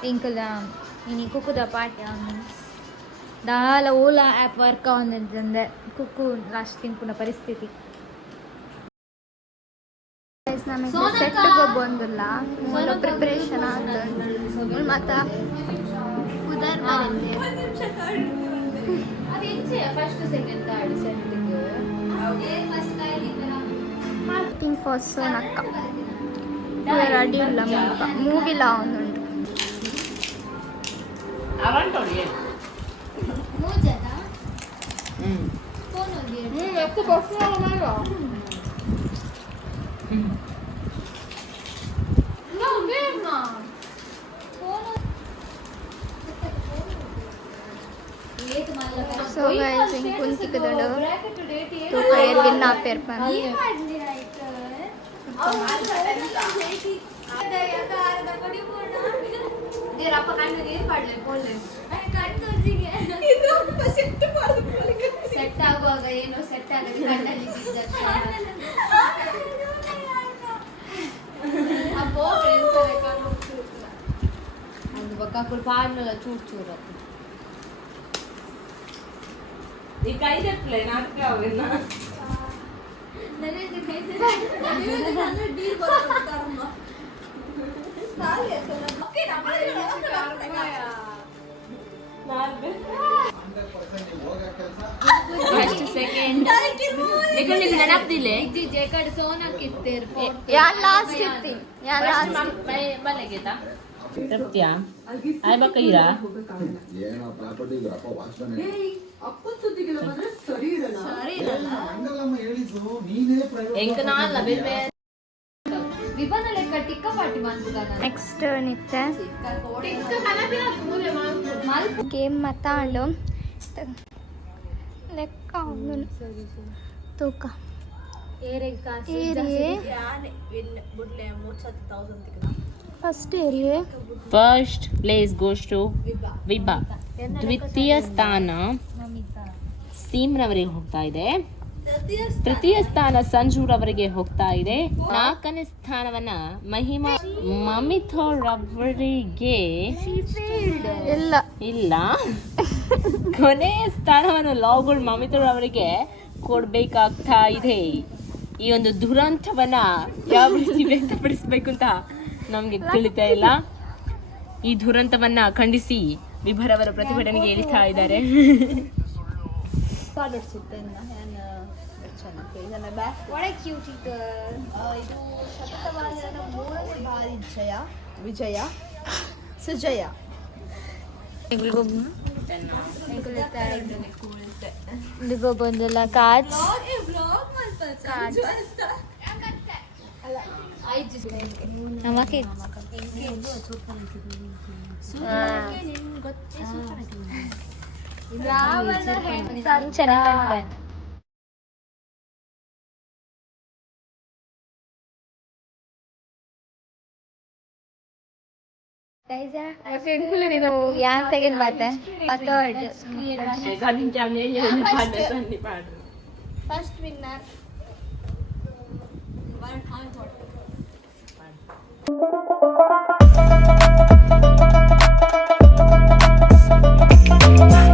Ingkala ini kuku dapat yang dah la Ola app work on jande kuku lasting puna ಪರಿಸ್ಥಿತಿ guys ನಮಗೆ set ಗೆ ಬಂದಿಲ್ಲ ಮೊದಲ preparation ಆಯ್ತು ಮತ್ತೆ ಉದರ್ ಬಂದಿದೆ ಒಂದು ನಿಮಿಷ ಅದು ಎಂಚೆ ಫಸ್ಟ್ ಸೆಕೆಂಡ್ ಥರ್ಡ್ ಸೆಟ್ ಗೆ ಏ ಫಸ್ಟ್ ಕೈಲಿ ಮಾರ್ಕಿಂಗ್ ಫಾರ್ ಸೋನಕ್ಕ ರೆಡಿ ಇಲ್ಲ ಮೂವಿ ಲಾ ಒಂದು ಅವಂಟೋಳಿ ಮೂಜದ ಫೋನ್ ಹೋಗಿ ಎಷ್ಟು ಬಸ್ಸು ಮಾಡೋ No, Verma. So guys, in kunti kadalo to kayer ginna perpan. Dirapa kandu ನೀರು ಪಡ್ಲೆ ಪೋಲೆ ಕಣ್ಣು ತೋರಿಸಿಗೆ ಇದು ಸೆಟ್ ಮಾಡೋದು ಸೆಟ್ ಆಗುವಾಗ ಏನೋ ಸೆಟ್ ಆಗದೆ ಕಣ್ಣಲ್ಲಿ ಬಿದ್ದಕ್ಕೆ ಅಪ್ಪೋ ಫ್ರೆಂಡ್ಸ್ ರೆಕಾರ್ಡ್ ಅದು ಬಕ್ಕಾಕುಲ್ ಪಾಡ್ನಲ್ಲ ಚೂಟ್ ಚೂರ ಈ ಕೈ ದೆಪ್ಲೆ ನಾಟಕ ಅವೆನ್ನ ನರೇಂದ್ರ ಕೈ ನರೇಂದ್ರ ಡೀಲ್ ಬರ್ತಾರಮ್ಮ ಸಾಲಿ ಅಸಲ ಓಕೆ ನಮ್ಮಲ್ಲಿ ಫಸ್ಟ್ ಸೆಕೆಂಡ್ ನಿಕಲ್ ನಿಮಗೆ ನೆನಪಿದಿಲ್ಲ ಇಜ್ಜಿ ಜೇಕಡ್ ಸೋನಾ ಕಿತ್ತೇರ್ ಯಾ ಲಾಸ್ಟ್ ಇತ್ತಿ ಯಾ ಲಾಸ್ಟ್ ಮಲೆಗೆತಾ ತೃಪ್ತಿಯಾ ಆಯ್ ಬಕೈರಾ ಏನೋ ಪ್ರಾಪರ್ಟಿ ಗ್ರಾಪ ವಾಚ್ಮನ್ ಅಪ್ಪ ಸುದ್ದಿಗೆಲ್ಲ ಬಂದ್ರೆ ಸರಿ ಇರಲ್ಲ ಮಂಗಲಮ್ಮ ಹೇಳಿದ್ರು ನೀನೇ ಪ್ರಯೋಗ ಎಂಕ ನಾಲ್ಲ ಬೇರೆ ವಿಭಾನ ಲೆಕ್ಕ ಟಿಕ್ಕ ಪಾಟಿ ಬಂದುಗಾನ ನೆಕ್ಸ್ಟ್ ನಿತ್ತೆ ಟಿಕ್ಕ ಕಲಬಿನ ಮೂಲೆ ಮಾಲ್ ಗೇಮ್ ಮತ್ತಾಂಡು ಲೆಕ್ಕ ತೂಕ ಏರೆಗ್ ಕಾಸು ಏರಿ ಯಾನೆ ಬುಡ್ಲೆ 30,000 ತಿಕ್ಕ ಫಸ್ಟ್ ಏರಿ ಫಸ್ಟ್ ಪ್ಲೇಸ್ ಗೋಸ್ ಟು ವಿಭಾ ದ್ವಿತೀಯ ಸ್ಥಾನ ಸೀಮ್ರವರಿಗೆ ಹೋಗ್ತಾ ಇದೆ ತೃತೀಯ ಸ್ಥಾನ ಸಂಜೂರವರಿಗೆ ಹೋಗ್ತಾ ಇದೆ ನಾಲ್ಕನೇ ಸ್ಥಾನವನ್ನ ಮಹಿಮಾ ಮಮಿಥೋರವರಿಗೆ ಇಲ್ಲ ಇಲ್ಲ ಕೊನೆಯ ಸ್ಥಾನವನ್ನು ಲಾಗುಳ್ ಮಮಿಥೋರವರಿಗೆ ಕೊಡ್ಬೇಕಾಗ್ತಾ ಇದೆ ಈ ಒಂದು ದುರಂತವನ್ನ ಯಾವ ರೀತಿ ವ್ಯಕ್ತಪಡಿಸಬೇಕು ಅಂತ ನಮ್ಗೆ ತಿಳಿತಾ ಇಲ್ಲ ಈ ದುರಂತವನ್ನ ಖಂಡಿಸಿ ವಿಭರವರ ಪ್ರತಿಭಟನೆಗೆ ಇಳಿತಾ ಇದ್ದಾರೆ ಒಳ್ಳೆ ಕ್ಯೂಟ್ ಇದು ಇದು ಶತಕವಾಹನ 3ನೇ ಬಾರಿ ವಿಜಯ ಸುಜಯ ಇದಿಗೋ ಬಂದಿಲ್ಲ ಕಾಚ್ ನಮಕ್ಕೆ ಚೆನ್ನಾಗಿ yang second bata third first winner